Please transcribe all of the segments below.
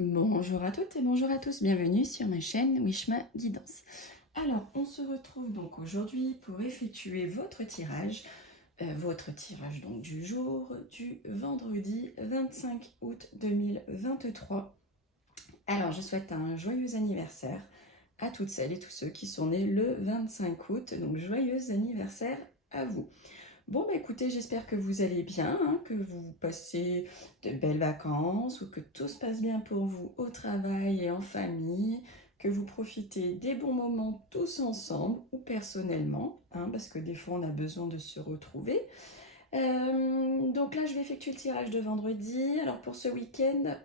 Bonjour à toutes et bonjour à tous, bienvenue sur ma chaîne Wishma Guidance. Alors, on se retrouve donc aujourd'hui pour effectuer votre tirage donc du jour du vendredi 25 août 2023. Alors, je souhaite un joyeux anniversaire à toutes celles et tous ceux qui sont nés le 25 août, donc joyeux anniversaire à vous. Bon, bah écoutez, j'espère que vous allez bien, hein, que vous passez de belles vacances ou que tout se passe bien pour vous au travail et en famille, que vous profitez des bons moments tous ensemble ou personnellement, hein, parce que des fois on a besoin de se retrouver. Donc là, je vais effectuer le tirage de vendredi. Alors pour ce week-end,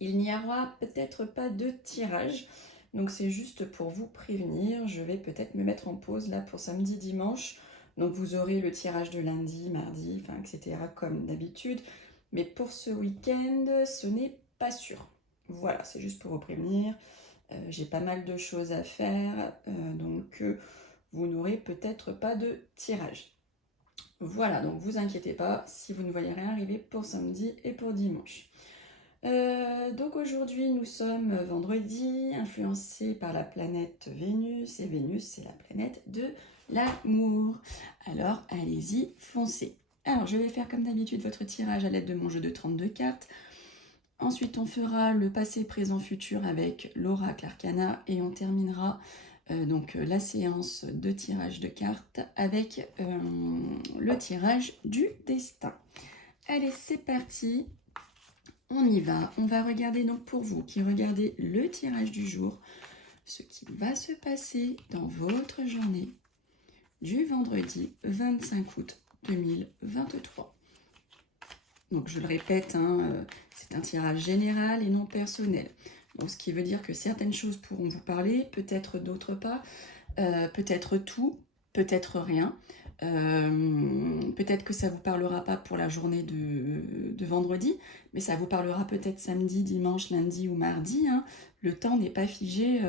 il n'y aura peut-être pas de tirage. Donc c'est juste pour vous prévenir, je vais peut-être me mettre en pause là pour samedi, dimanche. Donc vous aurez le tirage de lundi, mardi, enfin etc. comme d'habitude. Mais pour ce week-end, ce n'est pas sûr. Voilà, c'est juste pour vous prévenir. J'ai pas mal de choses à faire, donc vous n'aurez peut-être pas de tirage. Voilà, donc vous inquiétez pas si vous ne voyez rien arriver pour samedi et pour dimanche. Donc aujourd'hui nous sommes vendredi, influencés par la planète Vénus, et Vénus c'est la planète de l'amour. Alors allez-y, foncez. Alors je vais faire comme d'habitude votre tirage à l'aide de mon jeu de 32 cartes. Ensuite on fera le passé, présent, futur avec l'oracle arcana et on terminera donc la séance de tirage de cartes avec le tirage du destin. Allez, c'est parti. On y va, on va regarder donc pour vous qui regardez le tirage du jour, ce qui va se passer dans votre journée du vendredi 25 août 2023. Donc je le répète, hein, c'est un tirage général et non personnel. Donc, ce qui veut dire que certaines choses pourront vous parler, peut-être d'autres pas, peut-être tout, peut-être rien. Peut-être que ça ne vous parlera pas pour la journée de vendredi, mais ça vous parlera peut-être samedi, dimanche, lundi ou mardi. Hein. Le temps n'est pas figé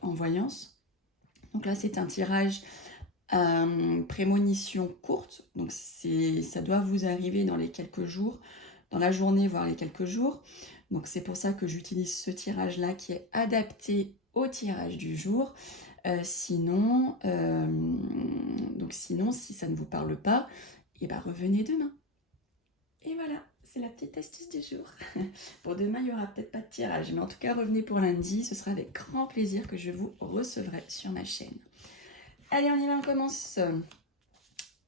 en voyance. Donc là, c'est un tirage prémonition courte. Donc ça doit vous arriver dans les quelques jours, dans la journée, voire les quelques jours. Donc c'est pour ça que j'utilise ce tirage-là qui est adapté au tirage du jour. Sinon, si ça ne vous parle pas, et ben revenez demain. Et voilà, c'est la petite astuce du jour. Pour demain, il n'y aura peut-être pas de tirage, mais en tout cas, revenez pour lundi. Ce sera avec grand plaisir que je vous recevrai sur ma chaîne. Allez, on y va, on commence.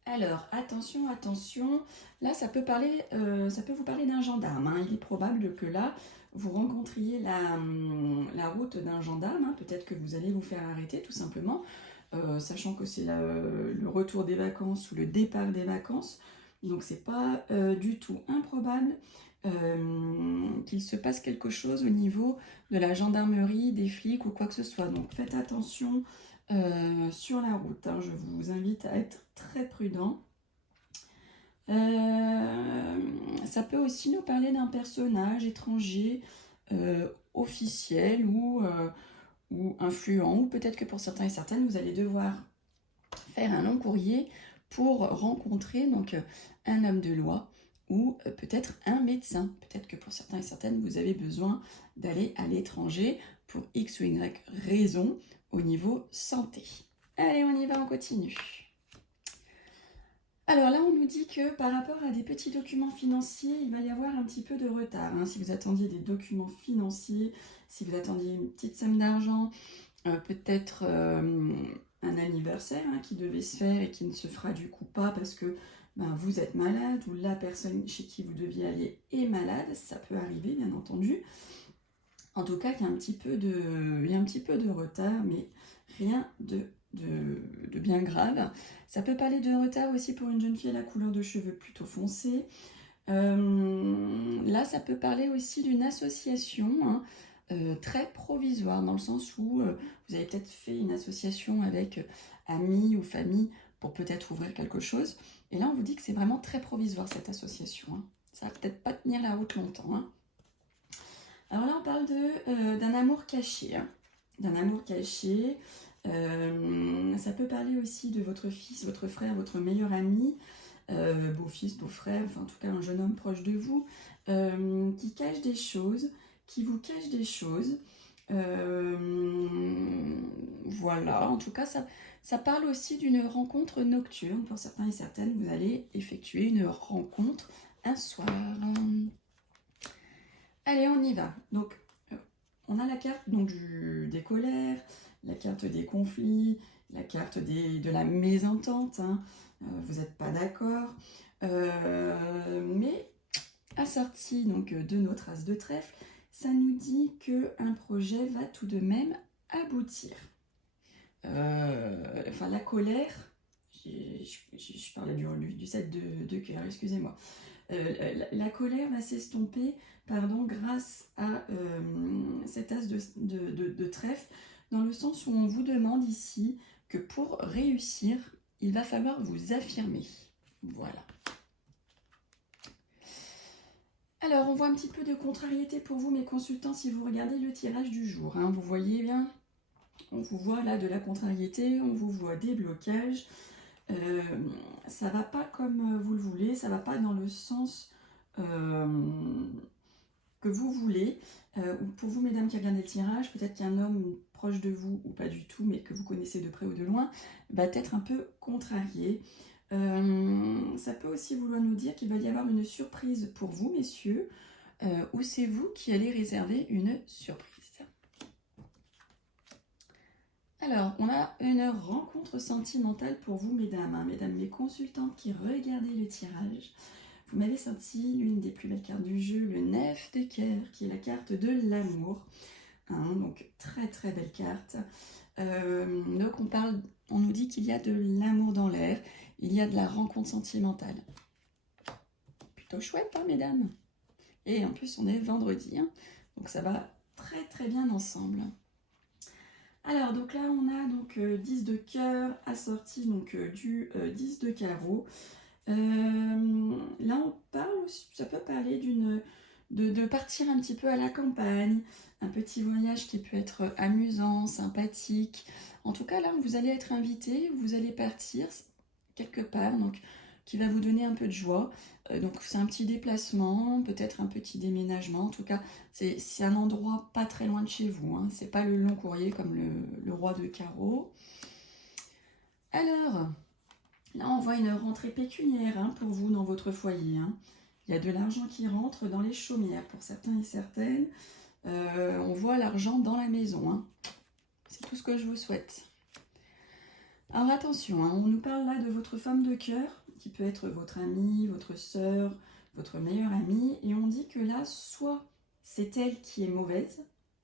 Alors, attention, attention. Là, ça peut vous parler d'un gendarme. Hein. Il est probable que là, vous rencontriez la route d'un gendarme. Hein. Peut-être que vous allez vous faire arrêter, tout simplement, sachant que c'est le retour des vacances ou le départ des vacances. Donc, c'est pas du tout improbable qu'il se passe quelque chose au niveau de la gendarmerie, des flics ou quoi que ce soit. Donc, faites attention sur la route. Hein. Je vous invite à être très prudent. Ça peut aussi nous parler d'un personnage étranger, officiel ou influent, ou peut-être que pour certains et certaines, vous allez devoir faire un long courrier pour rencontrer donc un homme de loi ou peut-être un médecin. Peut-être que pour certains et certaines, vous avez besoin d'aller à l'étranger pour X ou Y raison au niveau santé. Allez, on y va, on continue. Alors là, on nous dit que par rapport à des petits documents financiers, il va y avoir un petit peu de retard. Hein. Si vous attendiez des documents financiers, si vous attendiez une petite somme d'argent, peut-être un anniversaire hein, qui devait se faire et qui ne se fera du coup pas parce que vous êtes malade ou la personne chez qui vous deviez aller est malade, ça peut arriver bien entendu. En tout cas, il y a un petit peu de retard, mais rien de bien grave. Ça peut parler de retard aussi pour une jeune fille à la couleur de cheveux plutôt foncée. Là, ça peut parler aussi d'une association hein, très provisoire, dans le sens où vous avez peut-être fait une association avec amis ou famille pour peut-être ouvrir quelque chose. Et là, on vous dit que c'est vraiment très provisoire, cette association. Hein. Ça va peut-être pas tenir la route longtemps. Hein. Alors là, on parle d'un amour caché. Hein. D'un amour caché. Ça peut parler aussi de votre fils, votre frère, votre meilleur ami, beau-fils, beau-frère, enfin en tout cas un jeune homme proche de vous, qui cache des choses, qui vous cache des choses. Voilà, en tout cas, ça parle aussi d'une rencontre nocturne. Pour certains et certaines, vous allez effectuer une rencontre un soir. Allez, on y va. Donc, on a la carte donc, des colères, la carte des conflits, la carte de la mésentente. Hein. Vous n'êtes pas d'accord. Mais assorti donc, de notre as de trèfle, ça nous dit qu'un projet va tout de même aboutir. Enfin, la colère, je parlais du 7 de cœur, excusez-moi. La colère va s'estomper grâce à cet as de trèfle, dans le sens où on vous demande ici que pour réussir, il va falloir vous affirmer. Voilà. Alors, on voit un petit peu de contrariété pour vous, mes consultants, si vous regardez le tirage du jour. Hein, vous voyez bien, on vous voit là de la contrariété, on vous voit des blocages. Ça va pas comme vous le voulez, ça va pas dans le sens que vous voulez. Pour vous, mesdames qui regardez le tirage, peut-être qu'un homme proche de vous, ou pas du tout, mais que vous connaissez de près ou de loin, va être un peu contrarié. Ça peut aussi vouloir nous dire qu'il va y avoir une surprise pour vous, messieurs, ou c'est vous qui allez réserver une surprise. Alors, on a une rencontre sentimentale pour vous, mesdames. Hein, mesdames, mes consultantes qui regardez le tirage, vous m'avez sorti l'une des plus belles cartes du jeu, le 9 de cœur, qui est la carte de l'amour. Hein, donc, très très belle carte. Donc, on nous dit qu'il y a de l'amour dans l'air, il y a de la rencontre sentimentale. Plutôt chouette, hein, mesdames. Et en plus, on est vendredi, hein, donc ça va très très bien ensemble. Alors, donc là, on a donc 10 de cœur assorti donc, du 10 de carreau. Là, on parle, ça peut parler de partir un petit peu à la campagne, un petit voyage qui peut être amusant, sympathique. En tout cas, là, vous allez être invité, vous allez partir quelque part, donc qui va vous donner un peu de joie. Donc, c'est un petit déplacement, peut-être un petit déménagement. En tout cas, c'est un endroit pas très loin de chez vous. Hein. C'est pas le long courrier comme le roi de carreau. Alors, là, on voit une rentrée pécuniaire hein, pour vous dans votre foyer. Hein. Il y a de l'argent qui rentre dans les chaumières pour certains et certaines. On voit l'argent dans la maison. Hein. C'est tout ce que je vous souhaite. Alors attention, hein, on nous parle là de votre femme de cœur, qui peut être votre amie, votre sœur, votre meilleure amie. Et on dit que là, soit c'est elle qui est mauvaise.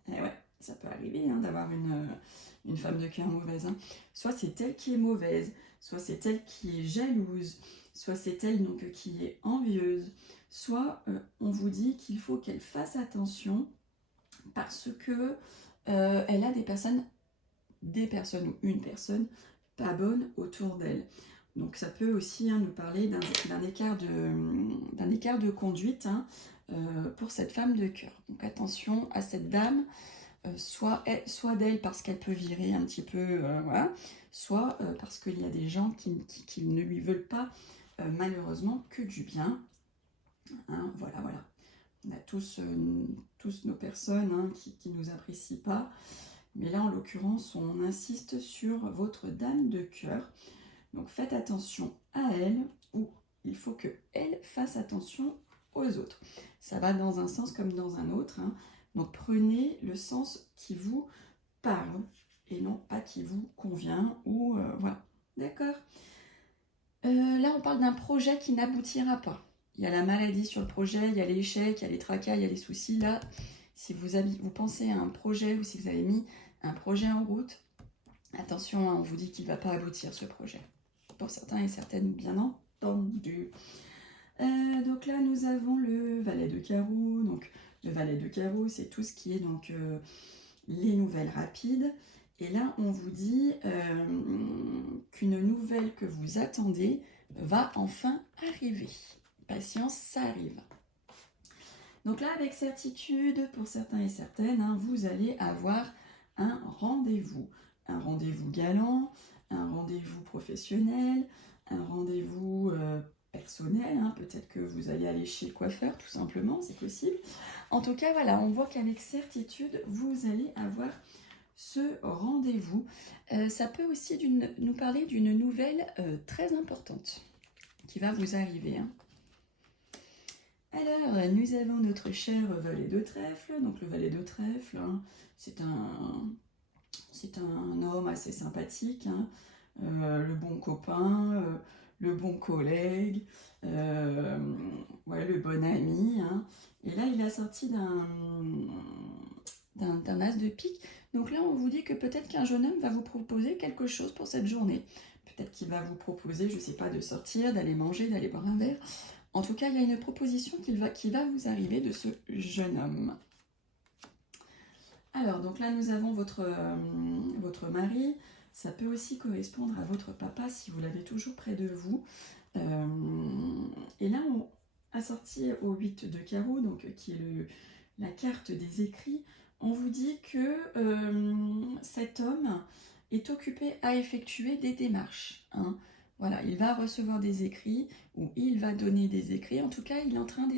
Et ouais, ça peut arriver hein, d'avoir une femme de cœur mauvaise. Hein. Soit c'est elle qui est mauvaise, soit c'est elle qui est jalouse, soit c'est elle donc, qui est envieuse, soit on vous dit qu'il faut qu'elle fasse attention parce que elle a des personnes ou une personne pas bonne autour d'elle. Donc ça peut aussi hein, nous parler d'un écart de conduite hein, pour cette femme de cœur. Donc attention à cette dame, soit d'elle parce qu'elle peut virer un petit peu, voilà, soit parce qu'il y a des gens qui ne lui veulent pas malheureusement que du bien. Hein, voilà. On a tous nos personnes hein, qui ne nous apprécient pas. Mais là, en l'occurrence, on insiste sur votre dame de cœur. Donc, faites attention à elle ou il faut qu'elle fasse attention aux autres. Ça va dans un sens comme dans un autre. Hein. Donc, prenez le sens qui vous parle et non pas qui vous convient. Ou voilà. D'accord. Là, on parle d'un projet qui n'aboutira pas. Il y a la maladie sur le projet, il y a l'échec, il y a les tracas, il y a les soucis. Là, si vous pensez à un projet ou si vous avez mis un projet en route, attention, hein, on vous dit qu'il ne va pas aboutir ce projet. Pour certains et certaines, bien entendu. Donc là, nous avons le valet de carreau. Donc, le valet de carreau, c'est tout ce qui est donc les nouvelles rapides. Et là, on vous dit qu'une nouvelle que vous attendez va enfin arriver. Patience, ça arrive. Donc là, avec certitude, pour certains et certaines, hein, vous allez avoir un rendez-vous galant, un rendez-vous professionnel, un rendez-vous personnel, hein. Peut-être que vous allez aller chez le coiffeur, tout simplement, c'est possible. En tout cas, voilà, on voit qu'avec certitude, vous allez avoir ce rendez-vous. Ça peut aussi nous parler d'une nouvelle très importante qui va vous arriver, hein. Alors, nous avons notre cher valet de trèfle. Donc, le valet de trèfle, hein, c'est un homme assez sympathique, hein. Le bon copain, le bon collègue, ouais, le bon ami, hein. Et là, il a sorti d'un as de pique. Donc là, on vous dit que peut-être qu'un jeune homme va vous proposer quelque chose pour cette journée. Peut-être qu'il va vous proposer, je ne sais pas, de sortir, d'aller manger, d'aller boire un verre. En tout cas, il y a une proposition qui va vous arriver de ce jeune homme. Alors, donc là, nous avons votre mari. Ça peut aussi correspondre à votre papa si vous l'avez toujours près de vous. Et là, on a sorti au 8 de carreau, donc qui est la carte des écrits. On vous dit que cet homme est occupé à effectuer des démarches, hein. Voilà, il va recevoir des écrits ou il va donner des écrits. En tout cas, il est en train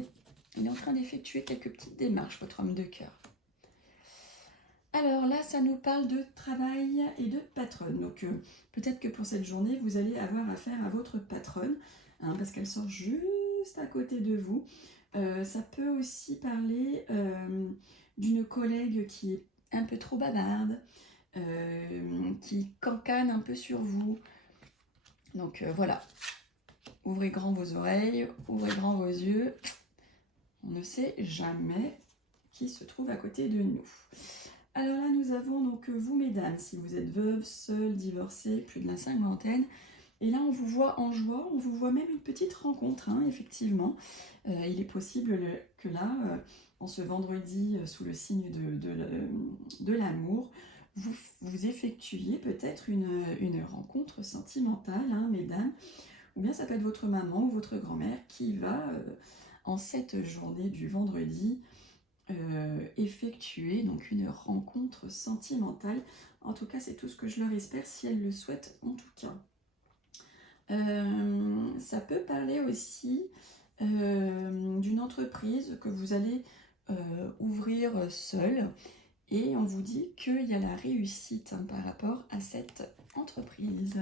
d'effectuer quelques petites démarches, votre homme de cœur. Alors là, ça nous parle de travail et de patronne. Donc peut-être que pour cette journée, vous allez avoir affaire à votre patronne, hein, parce qu'elle sort juste à côté de vous. Ça peut aussi parler d'une collègue qui est un peu trop bavarde, qui cancane un peu sur vous. Donc voilà, ouvrez grand vos oreilles, ouvrez grand vos yeux. On ne sait jamais qui se trouve à côté de nous. Alors là, nous avons donc vous, mesdames, si vous êtes veuve, seule, divorcée, plus de la cinquantaine. Et là, on vous voit en joie, on vous voit même une petite rencontre, hein, effectivement. Il est possible que là, en ce vendredi, sous le signe de l'amour, vous effectuiez peut-être une rencontre sentimentale, hein, mesdames. Ou bien ça peut être votre maman ou votre grand-mère qui va, en cette journée du vendredi, effectuer donc une rencontre sentimentale. En tout cas, c'est tout ce que je leur espère, si elles le souhaitent en tout cas. Ça peut parler aussi d'une entreprise que vous allez ouvrir seul. Et on vous dit qu'il y a la réussite, hein, par rapport à cette entreprise.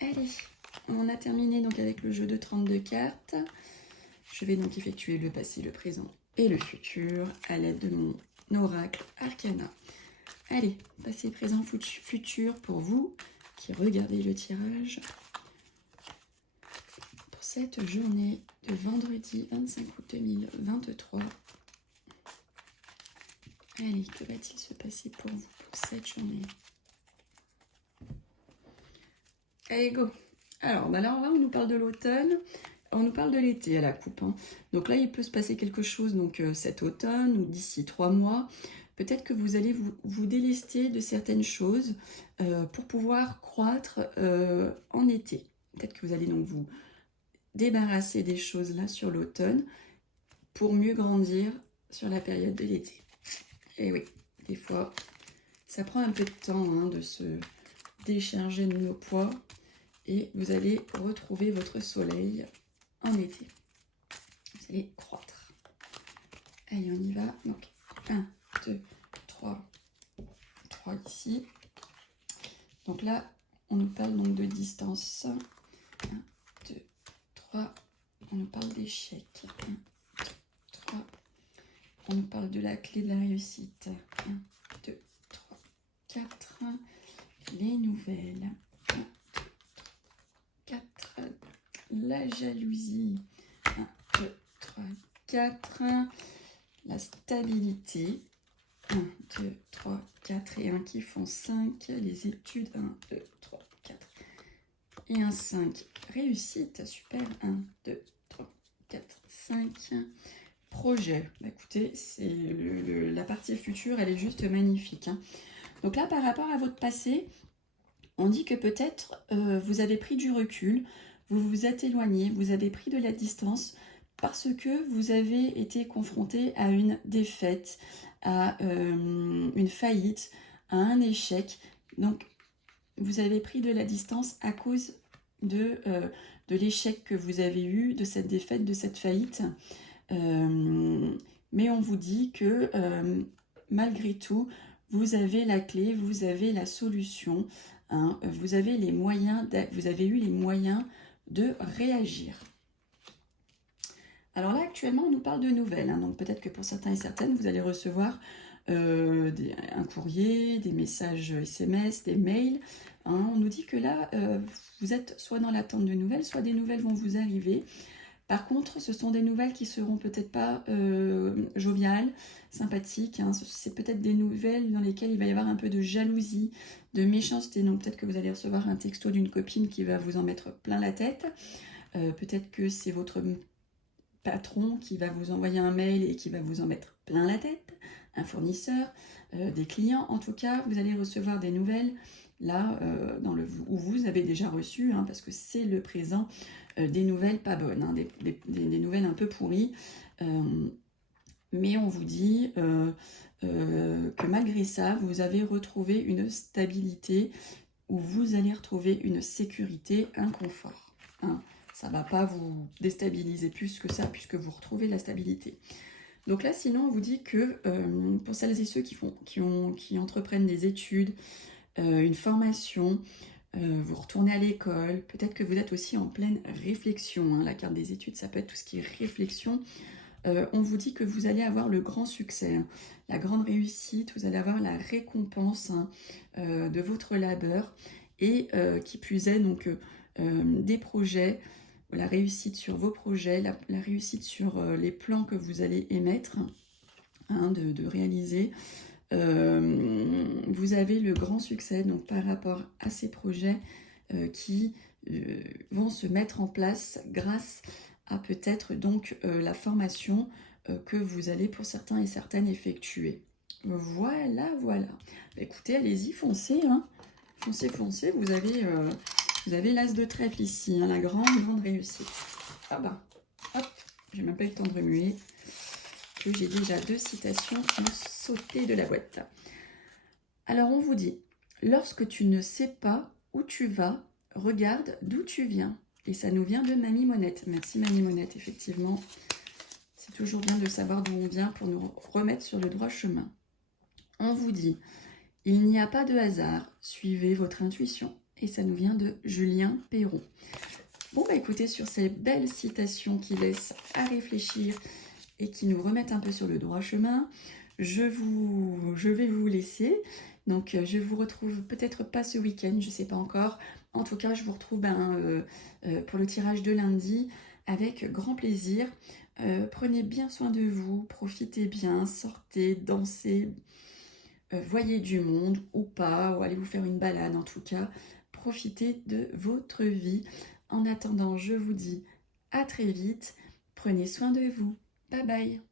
Allez, on a terminé donc avec le jeu de 32 cartes. Je vais donc effectuer le passé, le présent et le futur à l'aide de mon oracle Arcana. Allez, passé, présent, futur pour vous qui regardez le tirage pour cette journée de vendredi 25 août 2023. Allez, que va-t-il se passer pour vous pour cette journée? Allez, go! Alors, bah là, on nous parle de l'automne, on nous parle de l'été à la coupe, hein. Donc là, il peut se passer quelque chose donc, cet automne ou d'ici 3 mois. Peut-être que vous allez vous délester de certaines choses pour pouvoir croître en été. Peut-être que vous allez donc vous débarrasser des choses là sur l'automne pour mieux grandir sur la période de l'été. Et oui, des fois, ça prend un peu de temps, hein, de se décharger de nos poids et vous allez retrouver votre soleil en été. Vous allez croître. Allez, on y va. Donc, 1, 2, 3 ici. Donc là, on nous parle donc de distance. 1, 2, 3. On nous parle d'échec. 1, 2, 3. On nous parle de la clé de la réussite. 1, 2, 3, 4. Les nouvelles. 1, 2, 3, 4. La jalousie. 1, 2, 3, 4. La stabilité. 1, 2, 3, 4 et 1 qui font 5. Les études. 1, 2, 3, 4. Et un 5. Réussite. Super. 1, 2, 3, 4, 5. Projet, bah écoutez, c'est la partie future, elle est juste magnifique, hein. Donc là, par rapport à votre passé, on dit que peut-être vous avez pris du recul, vous vous êtes éloigné, vous avez pris de la distance parce que vous avez été confronté à une défaite, à une faillite, à un échec. Donc, vous avez pris de la distance à cause de l'échec que vous avez eu, de cette défaite, de cette faillite. Mais on vous dit que malgré tout, vous avez la clé, vous avez la solution, hein, vous avez les moyens, vous avez eu les moyens de réagir. Alors là, actuellement, on nous parle de nouvelles, hein, donc peut-être que pour certains et certaines, vous allez recevoir un courrier, des messages SMS, des mails. Hein. On nous dit que là, vous êtes soit dans l'attente de nouvelles, soit des nouvelles vont vous arriver. Par contre, ce sont des nouvelles qui seront peut-être pas joviales, sympathiques. Hein. C'est peut-être des nouvelles dans lesquelles il va y avoir un peu de jalousie, de méchanceté. Donc peut-être que vous allez recevoir un texto d'une copine qui va vous en mettre plein la tête. Peut-être que c'est votre patron qui va vous envoyer un mail et qui va vous en mettre plein la tête. Un fournisseur, des clients. En tout cas, vous allez recevoir des nouvelles là où vous avez déjà reçu, hein, parce que c'est le présent, des nouvelles pas bonnes, hein, des nouvelles un peu pourries. Mais on vous dit que malgré ça, vous avez retrouvé une stabilité, où vous allez retrouver une sécurité, un confort. Hein. Ça ne va pas vous déstabiliser plus que ça, puisque vous retrouvez la stabilité. Donc là, sinon, on vous dit que pour celles et ceux qui entreprennent des études, une formation, vous retournez à l'école, peut-être que vous êtes aussi en pleine réflexion. Hein. La carte des études, ça peut être tout ce qui est réflexion. On vous dit que vous allez avoir le grand succès, hein, la grande réussite, vous allez avoir la récompense, hein, de votre labeur, et qui plus est, donc des projets, la réussite sur vos projets, la réussite sur les plans que vous allez émettre, hein, de réaliser. Vous avez le grand succès donc par rapport à ces projets qui vont se mettre en place grâce à peut-être donc la formation que vous allez pour certains et certaines effectuer. Voilà, voilà. Écoutez, allez-y, foncez, hein. Foncez, foncez, vous avez l'as de trèfle ici, hein, la grande réussite. Ah bah, hop, j'ai même pas eu le temps de remuer, que j'ai déjà 2 citations qui ont sauté de la boîte. Alors on vous dit, lorsque tu ne sais pas où tu vas, regarde d'où tu viens. Et ça nous vient de Mamie Monette. Merci Mamie Monette, effectivement. C'est toujours bien de savoir d'où on vient pour nous remettre sur le droit chemin. On vous dit, il n'y a pas de hasard, suivez votre intuition. Et ça nous vient de Julien Perron. Bon, bah écoutez, sur ces belles citations qui laissent à réfléchir et qui nous remettent un peu sur le droit chemin, je vais vous laisser. Donc, je vous retrouve peut-être pas ce week-end, je ne sais pas encore. En tout cas, je vous retrouve pour le tirage de lundi avec grand plaisir. Prenez bien soin de vous, profitez bien, sortez, dansez, voyez du monde ou pas, ou allez vous faire une balade en tout cas. Profitez de votre vie. En attendant, je vous dis à très vite. Prenez soin de vous. Bye bye.